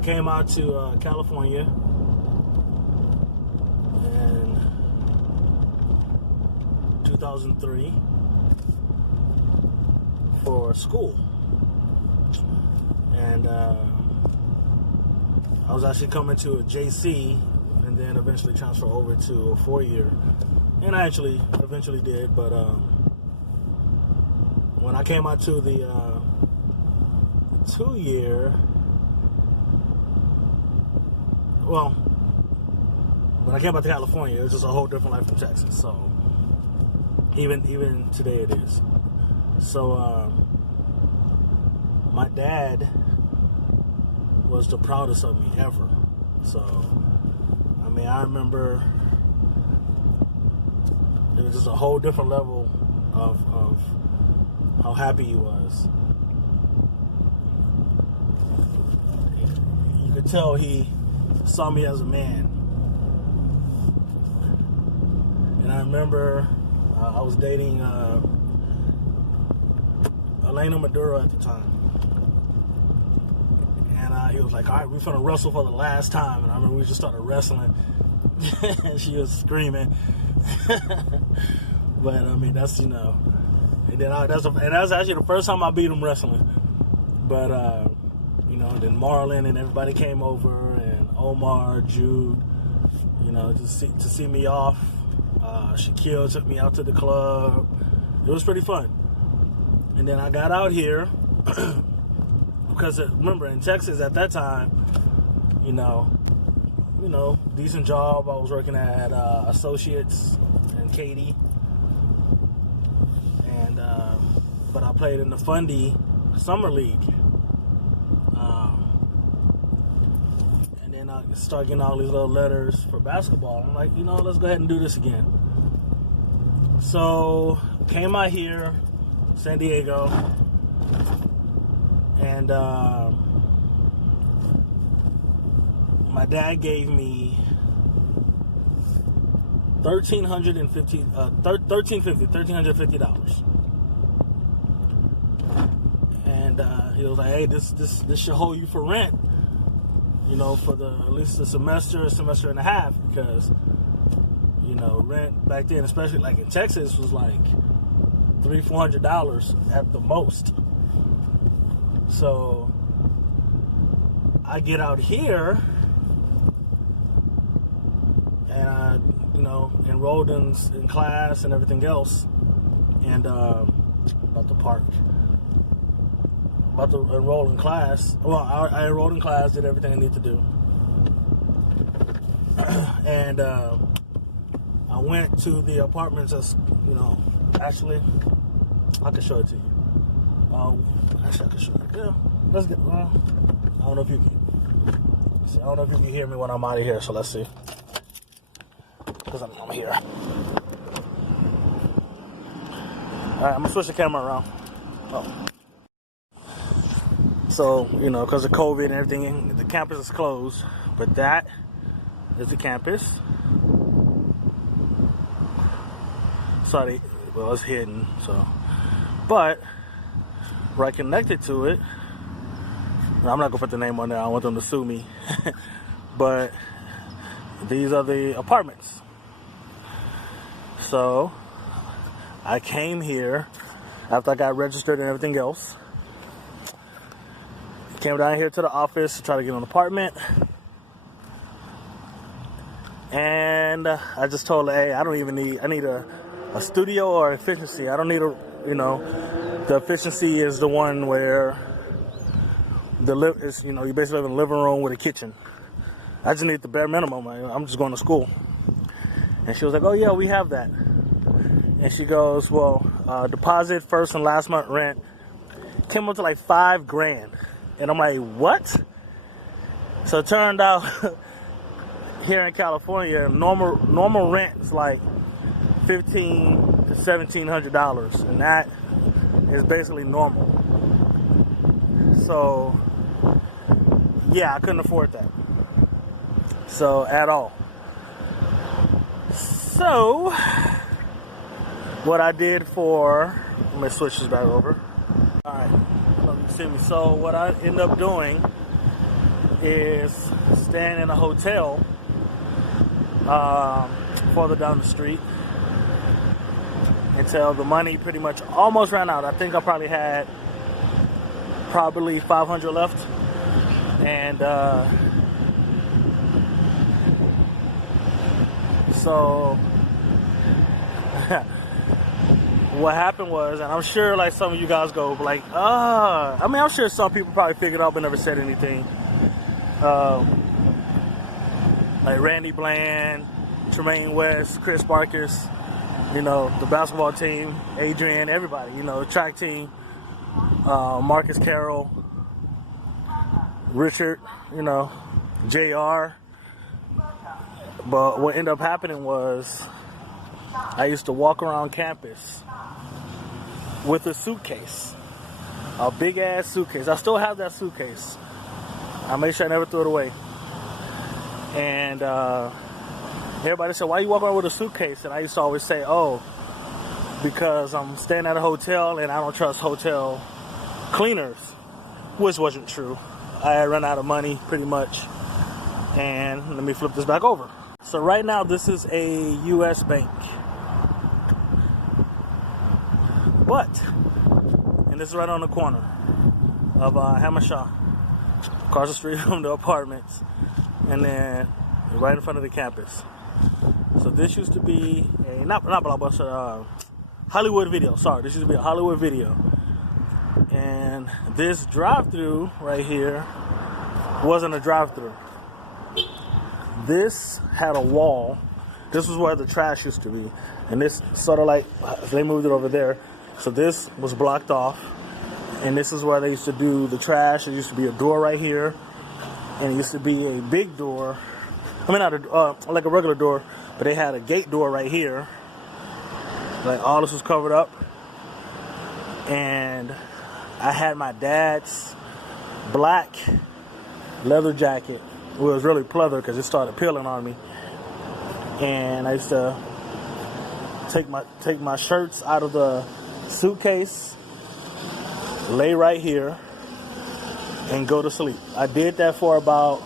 I came out to California in 2003 for school. And I was actually coming to a JC and then eventually transfer over to a 4-year. And I actually eventually did, but when I came out to the 2-year, well, when I came out to California, it was just a whole different life from Texas. So even today it is. So my dad was the proudest of me ever. So I mean, I remember it was just a whole different level of how happy he was. You could tell he saw me as a man. And I remember I was dating Elena Maduro at the time. And he was like, all right, we're going to wrestle for the last time. And I remember we just started wrestling. And she was screaming. But I mean, that's, you know, and then that was actually the first time I beat him wrestling. But you know, then Marlon and everybody came over, and Omar, Jude, you know, to see me off. Shaquille took me out to the club. It was pretty fun. And then I got out here because remember in Texas at that time, you know, decent job. I was working at Associates and Katy, and but I played in the Fundy Summer League, and then I started getting all these little letters for basketball. I'm like, you know, let's go ahead and do this again. So came out here, San Diego, and my dad gave me $1,350. And he was like, hey, this should hold you for rent, you know, for at least a semester and a half, because, you know, rent back then, especially like in Texas, was like $300-400 at the most. So I get out here and I, you know, enrolled in class and everything else, and about to enroll in class. Well, I enrolled in class, did everything I need to do, and I went to the apartments. As you know, actually, I can show it to you. Actually, I can show it. Yeah, let's get. I don't know if you can. See, I don't know if you can hear me when I'm out of here. So let's see. Because I'm here. Alright, I'm gonna switch the camera around. Oh. So, you know, because of COVID and everything, the campus is closed. But that is the campus. Sorry, well, it's hidden, so. But, right connected to it, I'm not gonna put the name on there, I don't want them to sue me. But, these are the apartments. So, I came here after I got registered and everything else. Came down here to the office to try to get an apartment. And I just told her, hey, I need a studio or efficiency. I don't need you know, the efficiency is the one where you basically live in a living room with a kitchen. I just need the bare minimum. I'm just going to school. And she was like, oh yeah, we have that. And she goes, well, deposit first and last month rent came up to like $5,000. And I'm like, what? So it turned out here in California, normal rent is like $1,500 to $1,700, and that is basically normal. So yeah, I couldn't afford that. So at all. So what I did let me switch this back over. All right, let me see me. So what I ended up doing is staying in a hotel further down the street until the money pretty much almost ran out. I think I probably had $500 left, and so what happened was, and I'm sure like some of you guys go like, I mean, I'm sure some people probably figured out but never said anything. Like Randy Bland, Tremaine West, Chris Barkis, you know, the basketball team, Adrian, everybody, you know, the track team, Marcus Carroll, Richard, you know, JR. But what ended up happening was I used to walk around campus with a suitcase, a big ass suitcase. I still have that suitcase. I made sure I never threw it away. And everybody said, why are you walking around with a suitcase? And I used to always say, oh, because I'm staying at a hotel and I don't trust hotel cleaners, which wasn't true. I had run out of money pretty much. And let me flip this back over. So right now this is a U.S. bank. And this is right on the corner of Hammershaw, across the street from the apartments, and then right in front of the campus. So this used to be a, not Blockbuster, Hollywood Video. Sorry, this used to be a Hollywood Video. And this drive-through right here wasn't a drive-through. This had a wall. This was where the trash used to be. And this sort of like, they moved it over there. So this was blocked off. And this is where they used to do the trash. There used to be a door right here. And it used to be a big door. I mean, not a, like a regular door, but they had a gate door right here. Like all this was covered up. And I had my dad's black leather jacket. It was really pleather because it started peeling on me. And I used to take my shirts out of the suitcase, lay right here, and go to sleep. I did that for about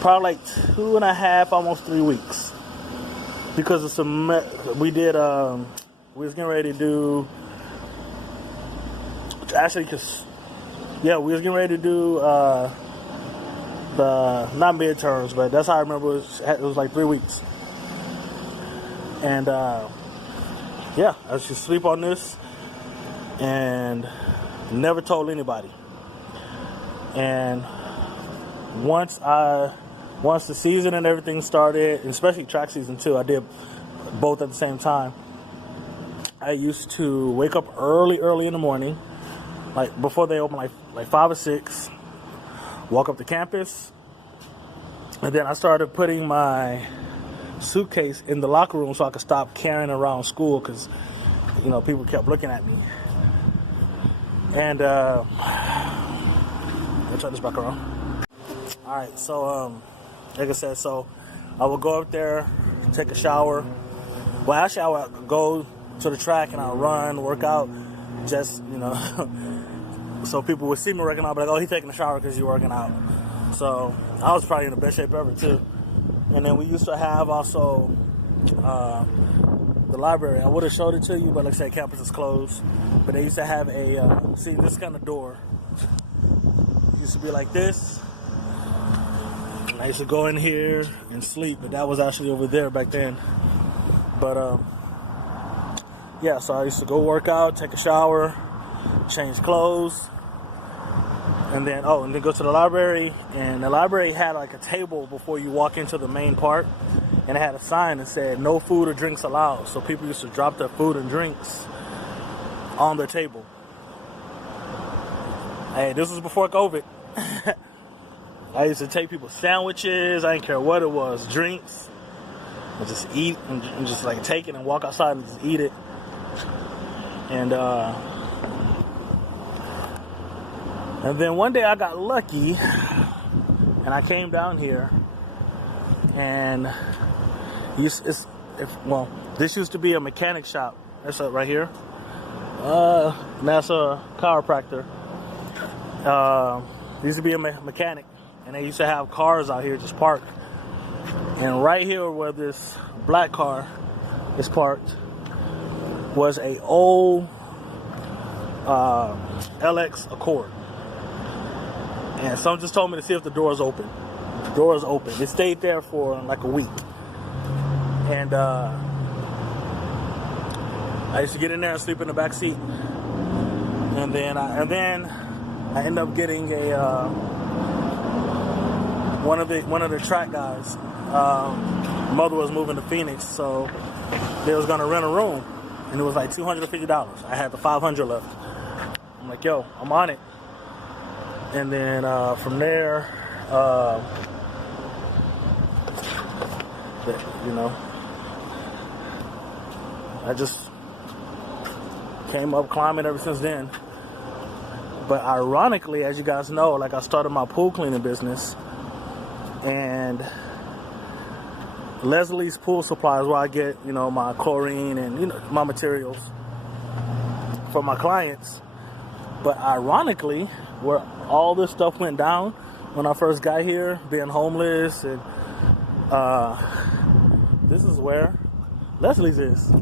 probably like 2.5, almost 3 weeks. Because of some, we was getting ready to do, actually, we was getting ready to do the, not midterms, but that's how I remember it was like 3 weeks. And I used to sleep on this and never told anybody. And once the season and everything started, and especially track season too, I did both at the same time. I used to wake up early in the morning, like before they open, like 5 or 6, walk up to campus, and then I started putting my suitcase in the locker room so I could stop carrying around school because, you know, people kept looking at me. And let me turn this back around. All right, so like I said, so I would go up there, take a shower. Well, actually, I would go to the track and I would run, work out, just, you know, so people would see me working out, but like, oh, he's taking a shower because he's working out. So I was probably in the best shape ever too. And then we used to have also the library. I would have showed it to you, but like I said, campus is closed. But they used to have a, see this kind of door. It used to be like this. And I used to go in here and sleep, but that was actually over there back then. But yeah, so I used to go work out, take a shower, change clothes, and then go to the library. And the library had like a table before you walk into the main part, and it had a sign that said no food or drinks allowed. So people used to drop their food and drinks on their table. Hey, this was before COVID. I used to take people's sandwiches, I didn't care what it was, drinks, and just eat and just like take it and walk outside and just eat it. And then one day I got lucky and I came down here, and this used to be a mechanic shop. That's it right here. That's a chiropractor. used to be a mechanic, and they used to have cars out here just parked. And right here where this black car is parked was a old LX Accord. And someone just told me to see if the door's open. The door is open. It stayed there for like a week. And I used to get in there and sleep in the back seat. And then I ended up getting a one of the track guys. Mother was moving to Phoenix, so they was gonna rent a room, and it was like $250. I had the $500 left. I'm like, yo, I'm on it. And then from there, you know, I just came up climbing ever since then. But ironically, as you guys know, like I started my pool cleaning business, and Leslie's Pool Supply is where I get, you know, my chlorine and, you know, my materials for my clients. But ironically, where all this stuff went down when I first got here, being homeless, and this is where Leslie's is.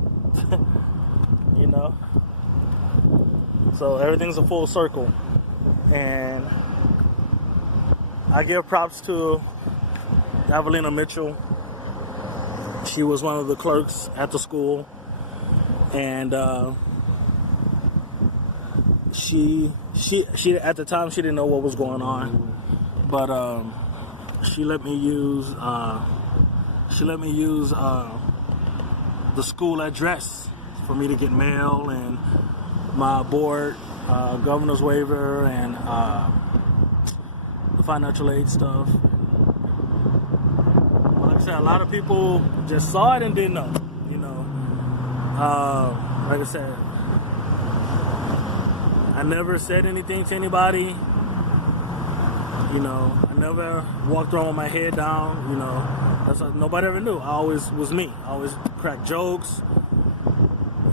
You know, so everything's a full circle, and I give props to Evelina Mitchell. She was one of the clerks at the school, and she at the time she didn't know what was going on, but she let me use the school address for me to get mail and my board, governor's waiver, and the financial aid stuff. Like I said, a lot of people just saw it and didn't know, you know. Like I said, I never said anything to anybody, you know. I never walked around with my head down, you know. That's what, nobody ever knew. I always was me. I always cracked jokes,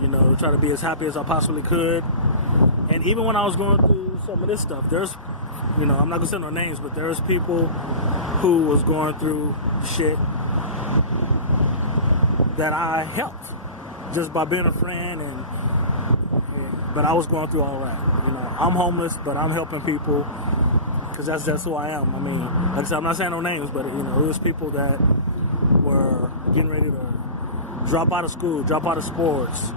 you know, try to be as happy as I possibly could. And even when I was going through some of this stuff, there's, you know, I'm not gonna say no names, but there's people who was going through shit that I helped just by being a friend, but I was going through all that. You know, I'm homeless, but I'm helping people because that's who I am. I mean, like I said, I'm not saying no names, but, you know, it was people that were getting ready to drop out of school, drop out of sports.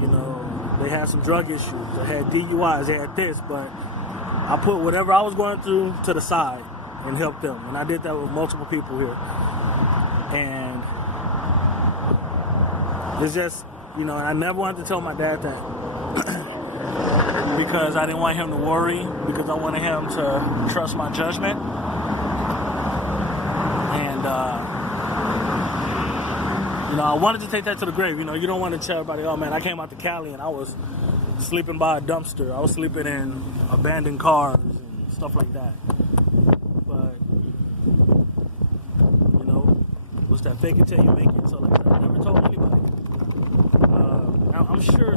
You know, they had some drug issues, they had DUIs, they had this, but I put whatever I was going through to the side and helped them. And I did that with multiple people here. And it's just, you know, and I never wanted to tell my dad that because I didn't want him to worry, because I wanted him to trust my judgment. And, you know, I wanted to take that to the grave. You know, you don't want to tell everybody, oh man, I came out to Cali and I was sleeping by a dumpster. I was sleeping in abandoned cars and stuff like that. But, you know, it was that fake it till you make it. So, like, I never told anybody. I'm sure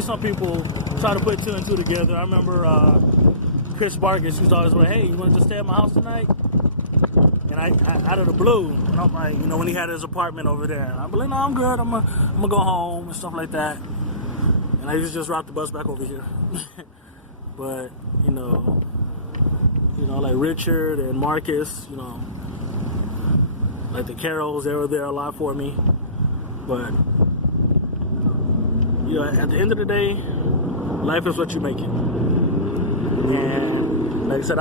some people try to put two and two together. I remember Chris Vargas used to always say, hey, you want to just stay at my house tonight? And I out of the blue, and I'm like, you know, when he had his apartment over there, and I'm like, no, I'm good. I'm gonna go home and stuff like that. And I used to just ride the bus back over here. But you know, like Richard and Marcus, you know, like the Carols, they were there a lot for me. But you know, at the end of the day, life is what you make it. And like I said,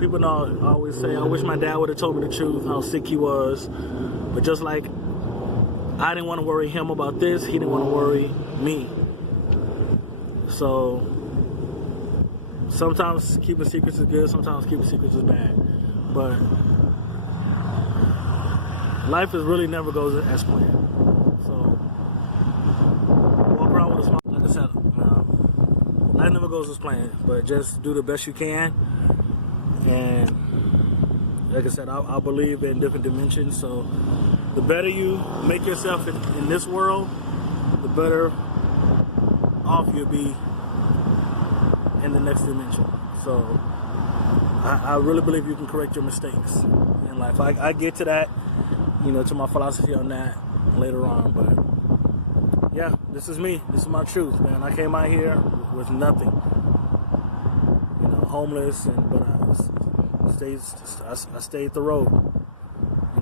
people know, I always say, I wish my dad would have told me the truth, how sick he was. But just like I didn't want to worry him about this, he didn't want to worry me. So sometimes keeping secrets is good, sometimes keeping secrets is bad. But life is really never goes as planned. So walk around with a smile. Like I said, life never goes as planned, but just do the best you can. And like I said, I believe in different dimensions. So the better you make yourself in this world, the better off, you'll be in the next dimension. So I really believe you can correct your mistakes in life. I get to that, to my philosophy on that later on. But yeah, this is me. This is my truth, man. I came out here with nothing, homeless, but I stayed the road.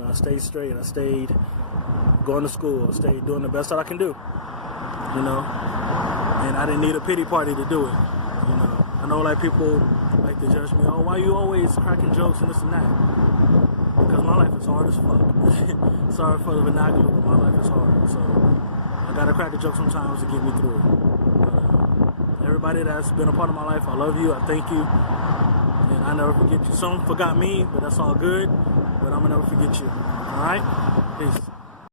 I stayed straight. I stayed going to school. I stayed doing the best that I can do. And I didn't need a pity party to do it. I know people like to judge me. Oh, why you always cracking jokes and this and that? Because my life is hard as fuck. Sorry for the vernacular, but my life is hard. So I gotta crack a joke sometimes to get me through it. But everybody that's been a part of my life, I love you. I thank you. And I never forget you. Some forgot me, but that's all good. But I'm gonna never forget you. All right? Peace.